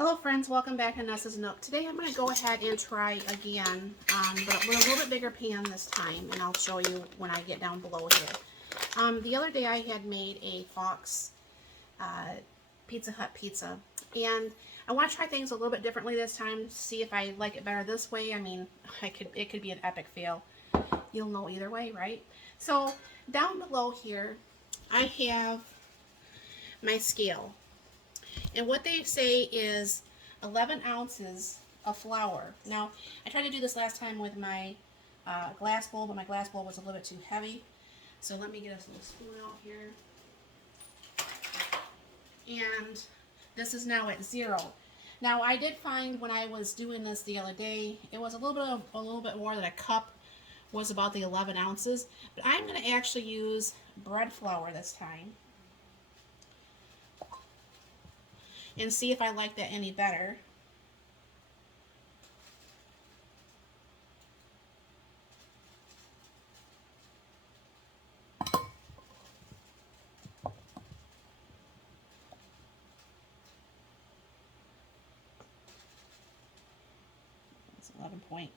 Hello friends, welcome back to Nessa's Nook. Today I'm going to go ahead and try again, but with a little bit bigger pan this time, and I'll show you when I get down below here. The other day I had made a Fox Pizza Hut pizza, and I want to try things a little bit differently this time, see if I like it better this way. I mean, it could be an epic fail. You'll know either way, right? So down below here, I have my scale. And what they say is 11 ounces of flour. Now, I tried to do this last time with my glass bowl, but my glass bowl was a little bit too heavy. So let me get a little spoon out here. And this is now at 0. Now, I did find when I was doing this the other day, it was a little bit more than a cup was about the 11 ounces. But I'm going to actually use bread flour this time, and see if I like that any better. It's 11 point.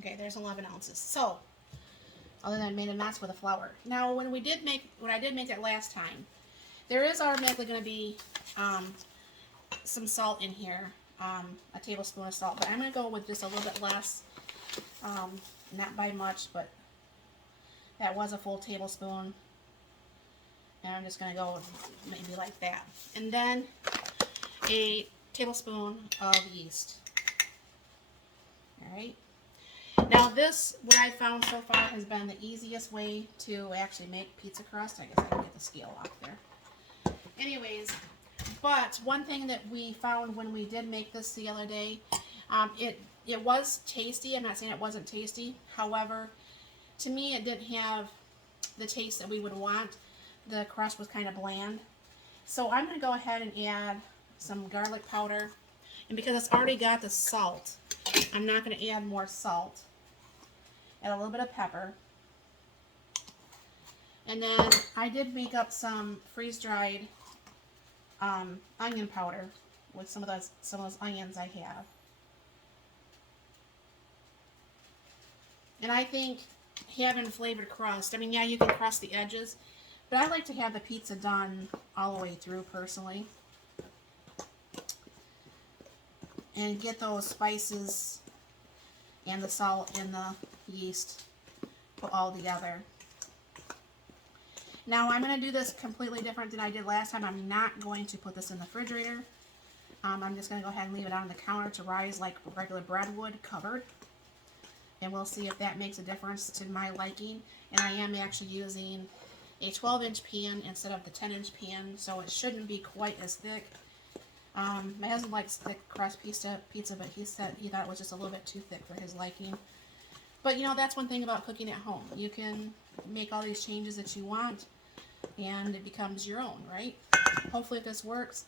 Okay, there's 11 ounces. So, other than I made a mess with the flour. Now, when I did make that last time, there is automatically going to be some salt in here, a tablespoon of salt. But I'm going to go with just a little bit less, not by much, but that was a full tablespoon. And I'm just going to go maybe like that. And then a tablespoon of yeast. All right. Now this, what I found so far, has been the easiest way to actually make pizza crust. I guess I can get the scale off there. Anyways, but one thing that we found when we did make this the other day, it was tasty. I'm not saying it wasn't tasty. However, to me it didn't have the taste that we would want. The crust was kind of bland. So I'm going to go ahead and add some garlic powder. And because it's already got the salt, I'm not going to add more salt. Add a little bit of pepper. And then I did make up some freeze-dried onion powder with some of those onions I have. And I think having flavored crust, I mean, yeah, you can crust the edges, but I like to have the pizza done all the way through personally. And get those spices and the salt and the yeast put all together. Now I'm going to do this completely different than I did last time. I'm not going to put this in the refrigerator. I'm just going to go ahead and leave it on the counter to rise like regular bread would, covered. And we'll see if that makes a difference to my liking. And I am actually using a 12-inch pan instead of the 10-inch pan, so it shouldn't be quite as thick. My husband likes thick crust pizza, but he said he thought it was just a little bit too thick for his liking. But you know, that's one thing about cooking at home. You can make all these changes that you want, and it becomes your own, right? Hopefully if this works,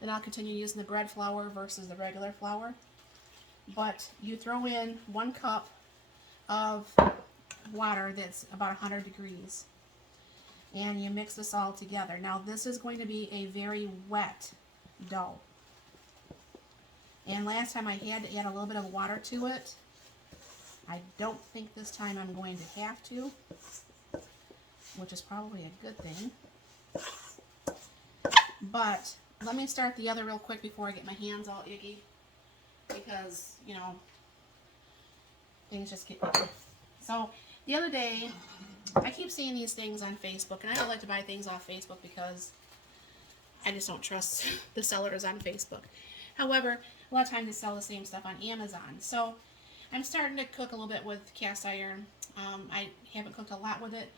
then I'll continue using the bread flour versus the regular flour. But you throw in 1 cup of water that's about 100 degrees, and you mix this all together. Now this is going to be a very wet dough. And last time I had to add a little bit of water to it. I don't think this time I'm going to have to, which is probably a good thing. But let me start the other real quick before I get my hands all icky, because, you know, things just get icky. So the other day, I keep seeing these things on Facebook, and I don't like to buy things off Facebook because I just don't trust the sellers on Facebook. However, a lot of times they sell the same stuff on Amazon. So I'm starting to cook a little bit with cast iron. I haven't cooked a lot with it,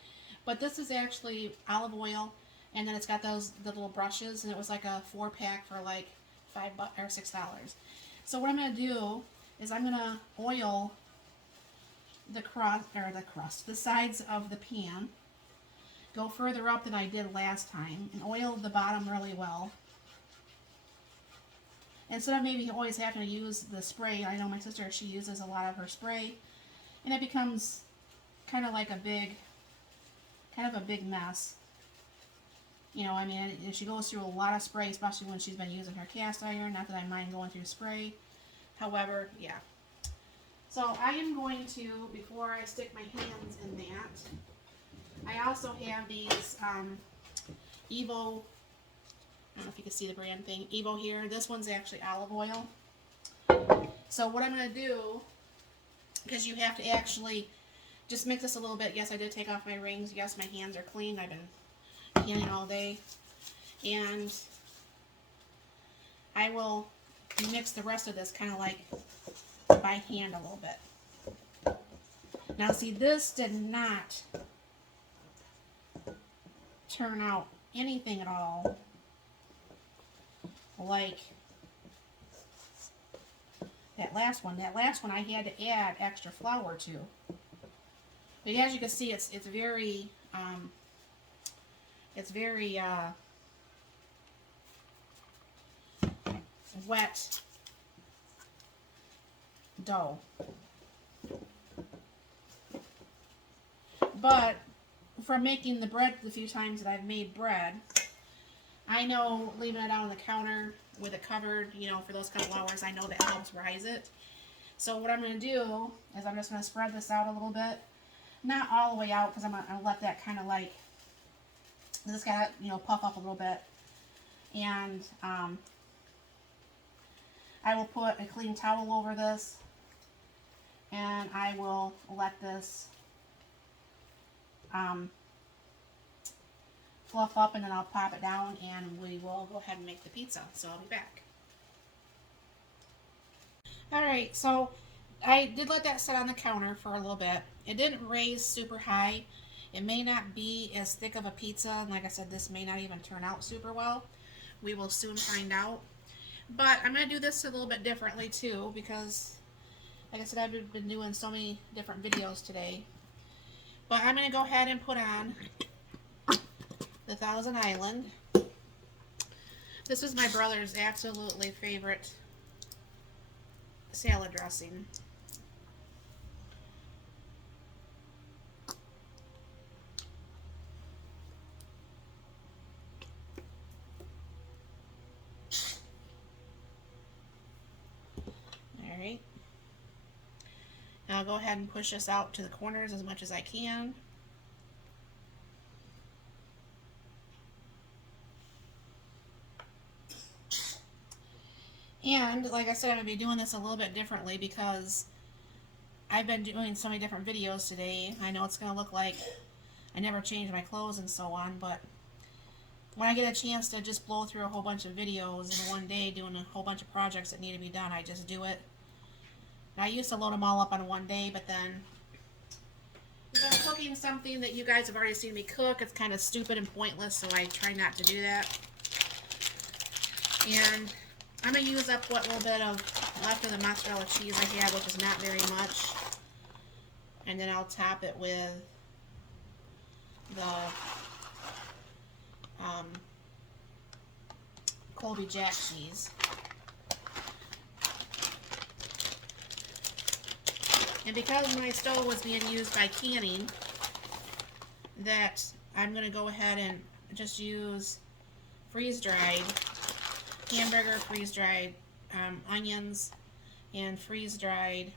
but this is actually olive oil, and then it's got the little brushes, and it was like a 4-pack for like $5 or $6. So what I'm going to do is I'm going to oil the sides of the pan. Go further up than I did last time, and oil the bottom really well. Instead of maybe always having to use the spray, I know my sister, she uses a lot of her spray, and it becomes kind of like a big mess. You know, I mean, she goes through a lot of spray, especially when she's been using her cast iron. Not that I mind going through spray. However, yeah. So I am going to, before I stick my hands in that, I also have these Evo, I don't know if you can see the brand thing, Evo here. This one's actually olive oil. So what I'm going to do, because you have to actually just mix this a little bit. Yes, I did take off my rings. Yes, my hands are clean. I've been canning all day. And I will mix the rest of this kind of like by hand a little bit. Now see, this did not turn out anything at all like that last one. That last one I had to add extra flour to. But as you can see, it's very wet dough. But from making the bread the few times that I've made bread, I know leaving it out on the counter with it covered, you know, for those couple hours, I know that helps rise it. So what I'm going to do is I'm just going to spread this out a little bit. Not all the way out, because I'm going to let that kind of like, this got, you know, puff up a little bit. And I will put a clean towel over this, and I will let this fluff up, and then I'll pop it down, and we will go ahead and make the pizza. So I'll be back. Alright, so I did let that sit on the counter for a little bit. It didn't raise super high. It may not be as thick of a pizza, and like I said, this may not even turn out super well. We will soon find out. But I'm going to do this a little bit differently too, because like I said, I've been doing so many different videos today. But I'm going to go ahead and put on the Thousand Island. This was my brother's absolutely favorite salad dressing. Alright. Now I'll go ahead and push this out to the corners as much as I can. And like I said, I'm going to be doing this a little bit differently because I've been doing so many different videos today. I know it's going to look like I never changed my clothes and so on, but when I get a chance to just blow through a whole bunch of videos in one day doing a whole bunch of projects that need to be done, I just do it. And I used to load them all up on one day, but then if I'm cooking something that you guys have already seen me cook, it's kind of stupid and pointless, so I try not to do that. And I'm going to use up what little bit of left of the mozzarella cheese I have, which is not very much. And then I'll top it with the Colby Jack cheese. And because my stove was being used by canning, that I'm going to go ahead and just use freeze-dried hamburger, freeze-dried onions, and freeze-dried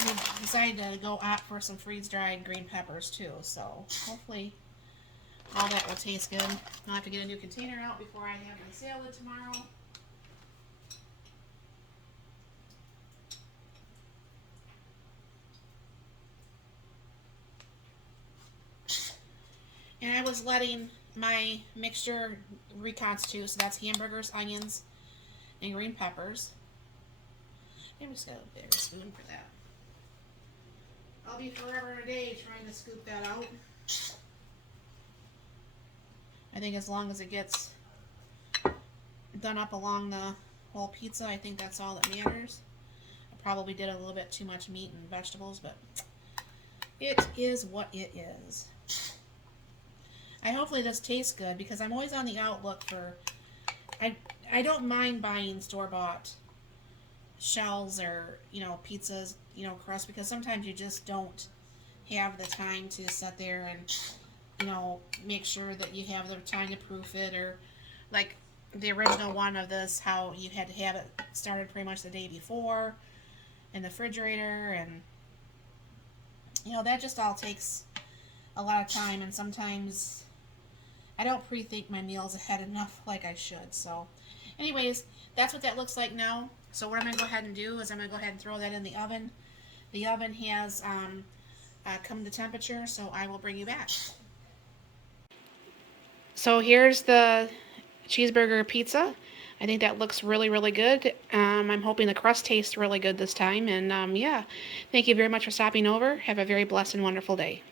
I decided to go out for some freeze-dried green peppers too, so hopefully all that will taste good. I'll have to get a new container out before I have my salad tomorrow. And I was letting my mixture reconstitute, so that's hamburgers, onions, and green peppers. I'm just going to get a bigger spoon for that. I'll be forever and a day trying to scoop that out. I think as long as it gets done up along the whole pizza, I think that's all that matters. I probably did a little bit too much meat and vegetables, but it is what it is. Hopefully this tastes good, because I'm always on the outlook for, I don't mind buying store-bought shells or, pizzas, crust, because sometimes you just don't have the time to sit there and, make sure that you have the time to proof it, or like the original one of this, how you had to have it started pretty much the day before in the refrigerator, and that just all takes a lot of time, and sometimes I don't pre-think my meals ahead enough like I should. So anyways, that's what that looks like now. So what I'm going to go ahead and do is I'm going to go ahead and throw that in the oven. The oven has come to temperature, so I will bring you back. So here's the cheeseburger pizza. I think that looks really, really good. I'm hoping the crust tastes really good this time. And yeah, thank you very much for stopping over. Have a very blessed and wonderful day.